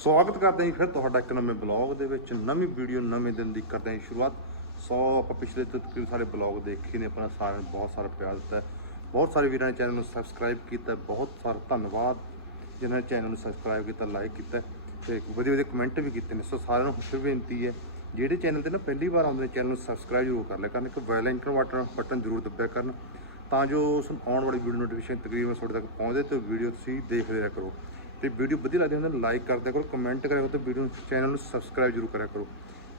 ਸਵਾਗਤ ਕਰਦੇ ਹਾਂ ਜੀ ਫਿਰ ਤੁਹਾਡਾ ਇੱਕ ਨਵੇਂ ਬਲੌਗ ਦੇ ਵਿੱਚ। ਨਵੀਂ ਵੀਡੀਓ, ਨਵੇਂ ਦਿਨ ਦੀ ਕਰਦੇ ਹਾਂ ਜੀ ਸ਼ੁਰੂਆਤ। ਸੋ ਆਪਾਂ ਪਿਛਲੇ ਤੋਂ ਤਕਰੀਬਨ ਸਾਰੇ ਬਲੌਗ ਦੇਖੇ ਨੇ, ਆਪਣਾ ਸਾਰਿਆਂ ਨੂੰ ਬਹੁਤ ਸਾਰਾ ਪਿਆਰ ਦਿੱਤਾ ਬਹੁਤ ਸਾਰੇ ਵੀਰਾਂ ਨੇ ਚੈਨਲ ਨੂੰ ਸਬਸਕ੍ਰਾਈਬ ਕੀਤਾ ਬਹੁਤ ਸਾਰਾ ਧੰਨਵਾਦ। ਜਿਨ੍ਹਾਂ ਨੇ ਚੈਨਲ ਨੂੰ ਸਬਸਕ੍ਰਾਈਬ ਕੀਤਾ, ਲਾਈਕ ਕੀਤਾ ਹੈ ਤੇ ਵਧੀਆ ਵਧੀਆ ਕਮੈਂਟ ਵੀ ਕੀਤੇ ਨੇ। ਸੋ ਸਾਰਿਆਂ ਨੂੰ ਫਿਰ ਬੇਨਤੀ ਹੈ, ਜਿਹੜੇ ਚੈਨਲ ਤੇ ਨਾ ਪਹਿਲੀ ਵਾਰ ਆਉਂਦੇ ਨੇ, ਚੈਨਲ ਨੂੰ ਸਬਸਕ੍ਰਾਈਬ ਜ਼ਰੂਰ ਕਰ ਲਿਆ ਕਰਨ। ਇੱਕ ਬੈਲ ਆਈਕਨ ਬਟਨ ਬਟਨ ਜ਼ਰੂਰ ਦੱਬਿਆ ਕਰਨ ਤਾਂ ਜੋ ਉਸ ਆਉਣ ਵਾਲੀ ਵੀਡੀਓ ਨੋਟੀਫਿਕੇਸ਼ਨ ਤਕਰੀਬਨ ਤੁਹਾਡੇ ਤੱਕ ਪਹੁੰਚਦੇ ਤੇ ਵੀਡੀਓ ਤੁਸੀਂ ਦੇਖ ਲਿਆ ਕਰੋ। ਤੇ ਵੀਡੀਓ ਵਧੀਆ ਲੱਗਦੀ ਹੁੰਦਾ ਲਾਈਕ ਕਰ ਦਿਆ ਕਰੋ ਕਮੈਂਟ ਕਰਿਆ ਕਰੋ ਤੇ ਵੀਡੀਓ ਚੈਨਲ ਨੂੰ ਸਬਸਕ੍ਰਾਈਬ ਜ਼ਰੂਰ ਕਰਿਆ ਕਰੋ।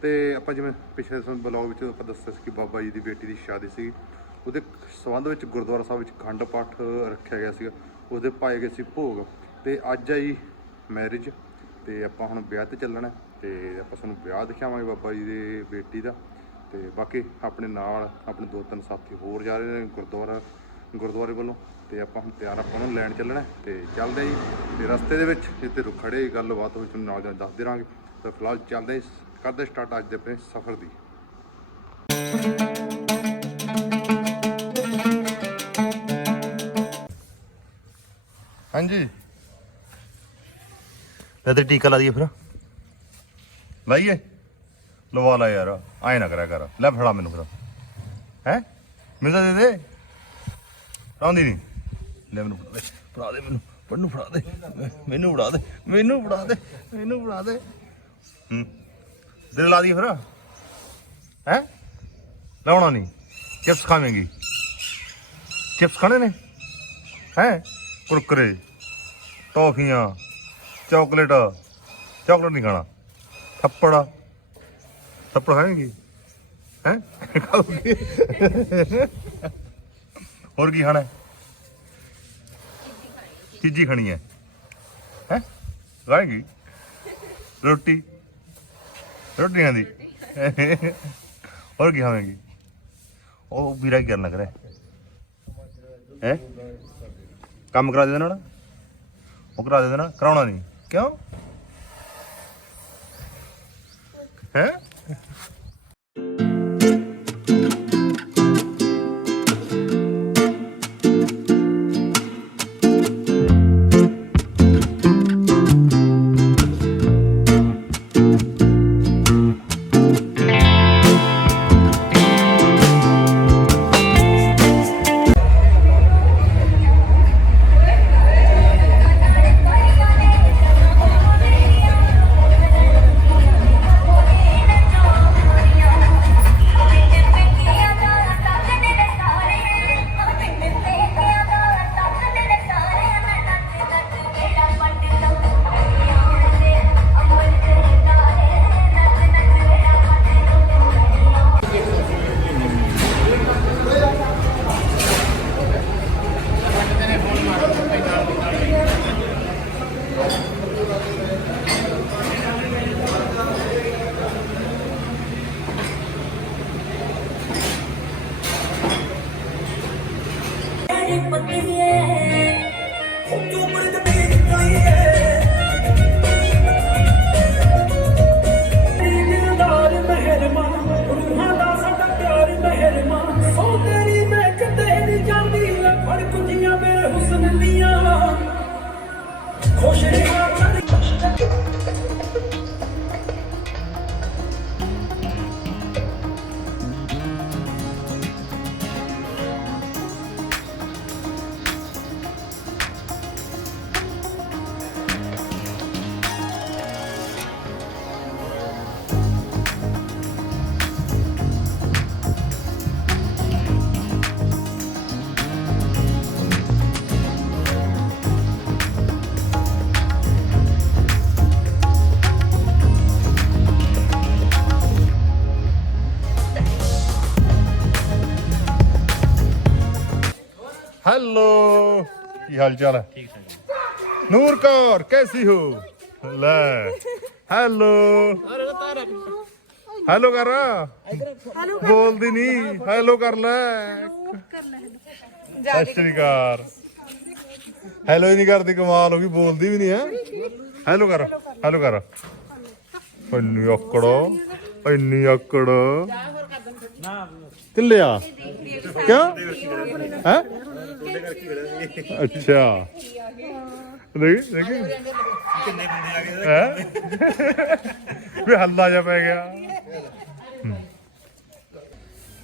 ਤੇ ਆਪਾਂ ਜਿਵੇਂ ਪਿਛਲੇ ਸਮੇਂ ਬਲੌਗ ਵਿੱਚ ਆਪਾਂ ਦੱਸਿਆ ਸੀ ਕਿ ਬਾਬਾ ਜੀ ਦੀ ਬੇਟੀ ਦੀ ਸ਼ਾਦੀ ਸੀ। ਉਹਦੇ ਸੰਬੰਧ ਵਿੱਚ ਗੁਰਦੁਆਰਾ ਸਾਹਿਬ ਵਿੱਚ ਖੰਡ ਪਾਠ ਰੱਖਿਆ ਗਿਆ ਸੀਗਾ। ਉਹਦੇ ਪਾਏ ਗਏ ਸੀ ਭੋਗ। ਤੇ ਅੱਜ ਆਈ ਮੈਰਿਜ ਤੇ ਆਪਾਂ ਹੁਣ ਵਿਆਹ ਤੇ ਚੱਲਣਾ ਹੈ। ਤੇ ਆਪਾਂ ਤੁਹਾਨੂੰ ਵਿਆਹ ਦਿਖਾਵਾਂਗੇ ਬਾਬਾ ਜੀ ਦੇ ਬੇਟੀ ਦਾ। ਤੇ ਬਾਕੀ ਆਪਣੇ ਨਾਲ ਆਪਣੇ ਦੋ ਤਿੰਨ ਸਾਥੀ ਹੋਰ ਜਾ ਰਹੇ ਨੇ ਗੁਰਦੁਆਰਾ ਗੁਰਦੁਆਰੇ ਵੱਲੋਂ ਤੇ ਆਪਾਂ ਹੁਣ ਤਿਆਰ ਆਪਾਂ ਨੂੰ ਲੈਣ ਚੱਲਣਾ ਹੈ ਤੇ ਚੱਲਦੇ ਜੀ। ਤੇ ਰਸਤੇ ਦੇ ਵਿੱਚ ਜਿੱਥੇ ਰੁਕ ਖੜੇ ਗੱਲਬਾਤ ਹੋਈ ਤੁਹਾਨੂੰ ਨਾਲ ਦੀ ਨਾਲ ਦੱਸਦੇ ਰਹਾਂਗੇ। ਤੇ ਫਿਲਹਾਲ ਚੱਲਦੇ ਕਰਦੇ ਸਟਾਰਟ ਅੱਜ ਦੇ ਆਪਣੇ ਸਫ਼ਰ ਦੀ। ਹਾਂਜੀ। ਲੈ ਤੇ ਟੀਕਾ ਲਾ ਦਈਏ ਫਿਰ। ਲਾਈਏ। ਲਵਾ ਲਾ ਯਾਰ, ਐ ਨਾ ਕਰਿਆ ਕਰ। ਲੈ ਫੜਾ ਮੈਨੂੰ ਫਿਰ। ਹੈ? ਮੈਨੂੰ ਤਾਂ ਦੇ ਦੇ। ਰਾਉਂਦੀ ਨਹੀਂ ਲੈ ਮੈਨੂੰ ਫੜਾ ਦੇ ਫੜਾ ਦੇ ਮੈਨੂੰ ਪੜਨੂੰ ਫੜਾ ਦੇ, ਮੈਨੂੰ ਫੜਾ ਦੇ, ਮੈਨੂੰ ਫੜਾ ਦੇ, ਮੈਨੂੰ ਫੜਾ ਦੇ। ਹੂੰ ਦੇ ਲਾ ਦੀ ਫਿਰ। ਹੈ? ਲਾਉਣਾ ਨਹੀਂ ਚਿਪਸ ਖਾਵੇਂਗੀ। ਚਿਪਸ ਖਾਣੇ ਨੇ? ਹੈ? ਕੁਰਕਰੇ, ਟੌਫੀਆਂ, ਚਾਕਲੇਟ ਚਾਕਲੇਟ ਨਹੀਂ ਖਾਣਾ। ਥੱਪੜ। ਥੱਪੜ ਖਾਏਂਗੀ ਹੈ? ਖਾਓਗੀ ਹੋਰ ਕੀ ਖਾਣਾ ਹੈ? ਚੀਜ਼ੀ ਖਾਣੀ ਹੈ। ਹੈ? ਖਾਏਂਗੀ? ਰੋਟੀ? ਰੋਟੀ ਖਾਂਦੀ? ਹੋਰ ਕੀ ਖਾਵੇਂਗੀ? ਉਹ ਵੀਰਾ ਕੀ ਕਰਨ ਲੱਗ ਰਿਹਾ ਹੈ? ਕੰਮ ਕਰਾ ਦੇ ਦੇਣਾ ਉਹ ਕਰਾ ਦੇ ਦੇਣਾ? ਕਰਾਉਣਾ ਨਹੀਂ। ਕਿਉਂ? ਹੈ? हेलो ਕੀ ਹਾਲ ਚਾਲ ਹੈ? ਠੀਕ ਹੈ ਨੂਰ ਕੌਰ ਕੈਸੀ ਹੋ? ਲੈ ਹੈਲੋ। ਹੈਲੋ ਕਰ। ਬੋਲਦੀ ਨਹੀਂ ਹੈਲੋ ਕਰ ਲੈ। ਸਤਿ ਸ਼੍ਰੀ ਅਕਾਲ। ਹੈਲੋ ਹੀ ਨਹੀਂ ਕਰਦੀ ਕਮਾਲ ਹੋ ਗਈ ਬੋਲਦੀ ਵੀ ਨਹੀਂ ਹੈ। ਹੈਲੋ ਕਰ ਹੈਲੋ ਕਰ। ਇੰਨੀ ਅਕੜ ਇੰਨੀ ਅਕੜ। ਕਿੱਲਿਆ? ਕਿਉਂ? ਹੈ? ਅੱਛਾ। ਦੇਖ ਦੇਖ ਕਿੰਨੇ ਬੰਦੇ ਆ ਗਏ ਹੈ? ਵੀ ਹੱਲਾ ਜਾ ਪੈ ਗਿਆ।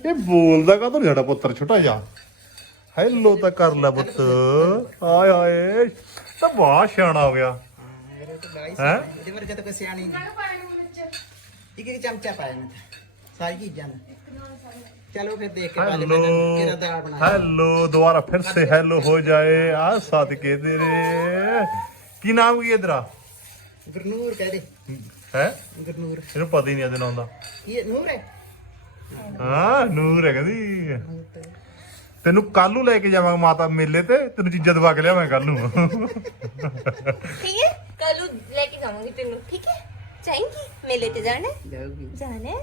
ਇਹ ਬੋਲਦਾ ਕਾ ਸਾਡਾ ਪੁੱਤਰ ਛੋਟਾ ਜਾ ਹੈਲੋ ਤਾਂ ਕਰ ਲੈ ਪੁੱਤ। ਆਏ ਆਏ ਤਾਂ ਬਹੁਤ ਸਿਆਣਾ ਹੋ ਗਿਆ। ਹੈ ਇਹਦੇ ਵਰਗਾ ਤਾਂ ਕੋਈ ਸਿਆਣੀ ਨਹੀਂ। ਇੱਕ ਇੱਕ ਚਮਚਾ ਪਾਇਆ ਮੈਂ। ਸਾਰੀ ਚੀਜ਼ਾਂ ਦਾ ਚਲੋ ਫਿਰ ਦੇਖ ਕੇ ਪਾ ਲੈ ਮੈਂ ਹੈਲੋ ਕਿਹੜਾ ਦਾਲ ਬਣਾਇਆ ਹੈਲੋ ਦੁਬਾਰਾ ਫਿਰ ਸੇ ਹੈਲੋ ਹੋ ਜਾਏ ਆ ਸਦਕੇ ਤੇਰੇ ਕੀ ਨਾਮ ਕੀ ਇਧਰਾ ਗੁਰਨੂਰ ਕਹਿ ਦੇ ਹੈ ਗੁਰਨੂਰ ਇਹਨੂੰ ਪਤਾ ਹੀ ਨਹੀਂ ਇਹਦੇ ਨਾਮ ਦਾ ਇਹ ਨੂਰ ਹੈ ਹਾਂ ਨੂਰ ਹੈ ਕਹਿੰਦੀ ਤੈਨੂੰ ਕੱਲ ਨੂੰ ਲੈ ਕੇ ਜਾਵਾਂਗਾ ਮਾਤਾ ਮੇਲੇ ਤੇ ਤੈਨੂੰ ਚੀਜ਼ਾਂ ਦਵਾ ਕੇ ਲਿਆਵਾਂ ਕੱਲ ਨੂੰ ठीक है कल लेके जाऊंगी तेनू ठीक है जाएंगी मेले ते जाना है? ਜਾਊਗੀ जाना है?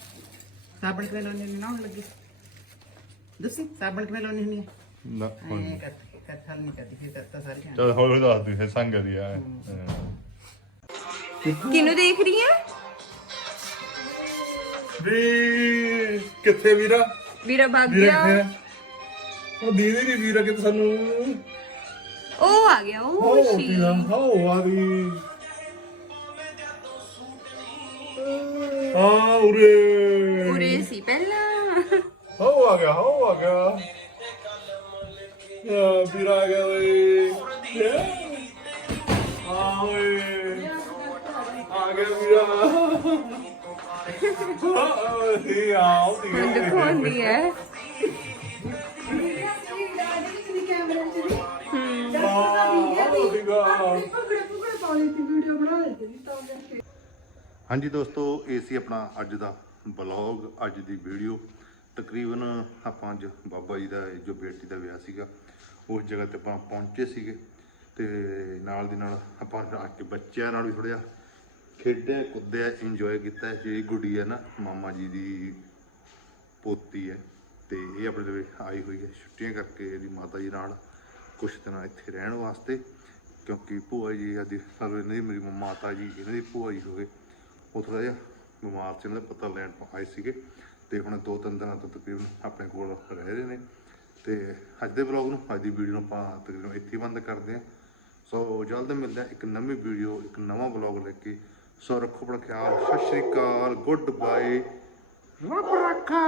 ਸਾਬਣ ਕਿਵੇਂ ਲਾਉਣੀ ਹੁੰਦੀ ਨਾਉਣ ਲੱਗੀ? ਦੱਸੀ ਸਾਬਣ ਕਿਵੇਂ ਲਾਉਣੀ ਹੁੰਦੀ ਨਾ ਕੋਈ ਐ ਨਹੀਂ। ਕਰਦੀ ਫਿਰ ਤਾਂ- ਤਾਂ ਸਾਰੀ ਚੱਲ ਹੌਲੀ ਹੌਲੀ ਦੱਸ ਦੀ ਕਿੱਥੇ ਵੀਰਾ? ਵੀਰਾ ਭੱਗ ਗਿਆ। ਉਹ ਦੀਦੀ ਨਹੀਂ ਵੀਰਾ ਕਿਤੇ ਸਾਨੂੰ। ਉਹ ਆ ਗਿਆ ਉਹ ਉਹ ਵੀਰਾ ਹੋ ਆ ਦੀ ਆ ਉਰੇ। ਉਰੇ ਸੀ ਪਹਿਲਾਂ। ਹੋ ਆ ਗਿਆ ਹੋ ਆ ਗਿਆ ਯਾ। ਵੀਰਾ ਆ ਗਿਆ ਓਏ ਆ ਓਏ ਆ ਗਿਆ ਵੀਰਾ ਓਏ ਆਉ ਦੀ ਦਿਖਾਉਂਦੀ ਹੈ ਹਾਂਜੀ ਦੋਸਤੋ ਇਹ ਸੀ ਆਪਣਾ ਅੱਜ ਦਾ। ਬਲੌਗ ਅੱਜ ਦੀ ਵੀਡੀਓ ਤਕਰੀਬਨ ਆਪਾਂ ਅੱਜ ਬਾਬਾ ਜੀ ਦਾ ਜੋ ਬੇਟੀ ਦਾ ਵਿਆਹ ਸੀਗਾ, ਉਸ ਜਗ੍ਹਾ ਤੇ ਆਪਾਂ ਪਹੁੰਚੇ ਸੀਗੇ ਤੇ ਨਾਲ ਦੀ ਨਾਲ ਆਪਾਂ ਆ ਕੇ ਬੱਚਿਆਂ ਨਾਲ ਵੀ ਥੋੜ੍ਹਾ ਜਿਹਾ ਖੇਡਿਆ, ਕੁੱਦਿਆ ਇੰਜੋਏ ਕੀਤਾ। ਜਿਹੜੀ ਗੁੱਡੀ ਹੈ ਨਾ, ਮਾਮਾ ਜੀ ਦੀ ਪੋਤੀ ਹੈ ਤੇ ਇਹ ਆਪਣੇ ਲਈ ਆਈ ਹੋਈ ਹੈ ਛੁੱਟੀਆਂ ਕਰਕੇ ਇਹਦੀ ਮਾਤਾ ਜੀ ਨਾਲ ਕੁਝ ਦਿਨ ਇੱਥੇ ਰਹਿਣ ਵਾਸਤੇ। ਕਿਉਂਕਿ ਭੂਆ ਜੀ ਆਦੀ ਸਾਨੂੰ ਇਹਨਾਂ ਦੀ ਮੇਰੀ ਮਾਤਾ ਜੀ, ਇਹਨਾਂ ਦੀ ਭੂਆ ਜੀ ਹੋਵੇ, ਉਹ ਥੋੜਾ ਜਿਹਾ ਬਿਮਾਰ ਸੀ ਉਹਨਾਂ ਦਾ ਪਤਾ ਲੈਣ ਆਏ ਸੀਗੇ ਤੇ ਹੁਣ ਦੋ ਤਿੰਨ ਦਿਨਾਂ ਤੋਂ ਤਕਰੀਬਨ ਆਪਣੇ ਕੋਲ ਰਹਿ ਰਹੇ ਨੇ। ਤੇ ਅੱਜ ਦੇ ਵਲੌਗ ਨੂੰ, ਅੱਜ ਦੀ ਵੀਡੀਓ ਨੂੰ ਆਪਾਂ ਤਕਰੀਬਨ ਇੱਥੇ ਬੰਦ ਕਰਦੇ ਹਾਂ। ਸੋ ਜਲਦ ਮਿਲਦੇ ਹਾਂ ਇੱਕ ਨਵੀਂ ਵੀਡੀਓ, ਇੱਕ ਨਵਾਂ ਵਲੌਗ ਲੈ ਕੇ। ਸੋ ਰੱਖੋ ਆਪਣਾ ਖਿਆਲ, ਸਤਿ ਸ਼੍ਰੀ ਅਕਾਲ, ਗੁੱਡ ਬਾਏ। ਰੱਬ ਰੱਖਾ